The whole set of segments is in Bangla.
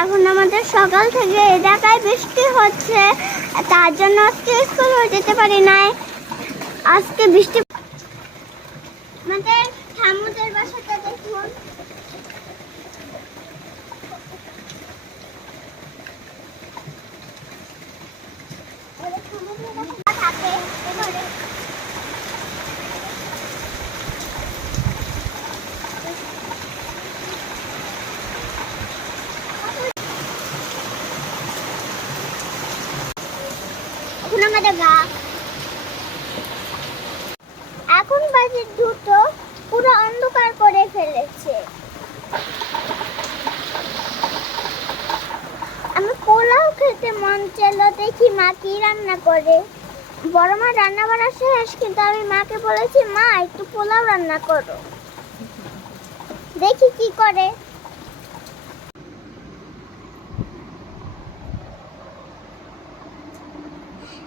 এখন আমাদের সকাল থেকে এই জায়গায় বৃষ্টি হচ্ছে, তার জন্য আজকে স্কুলে যেতে পারি নাই। আজকে বৃষ্টি আমাদের ঠাম্মুদের বাসাটা দেখুন। থাকে এবারে এখন আমাদের গা এখন বাজে 2টো, পুরো অন্ধকার করে ফেলেছে। আমি পোলাও খেতে মন চাইলো, দেখি মা কি রান্না করে। বড় মা রান্না বান্না শেষ, কিন্তু আমি মাকে বলেছি মা একটু পোলাও রান্না করো, দেখি কি করে।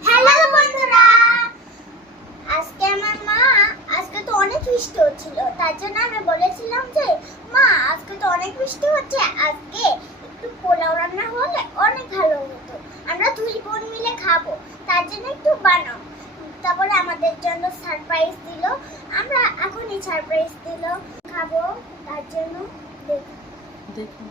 হ্যালো বন্ধুরা, আজকে আমার মা, আজকে তো অনেক বৃষ্টি হচ্ছিল, তার জন্য আমি বলেছিলাম যে মা আজকে তো অনেক বৃষ্টি হচ্ছে, আজকে একটু পোলাও রান্না হলে অনেক ভালো হতো, আমরা দুই বোন মিলে খাবো, তার জন্য একটু বানাও। তারপরে আমাদের জন্য সারপ্রাইজ দিল, আমরা এখনই সারপ্রাইজ দিল, খাবো তার জন্য। দেখুন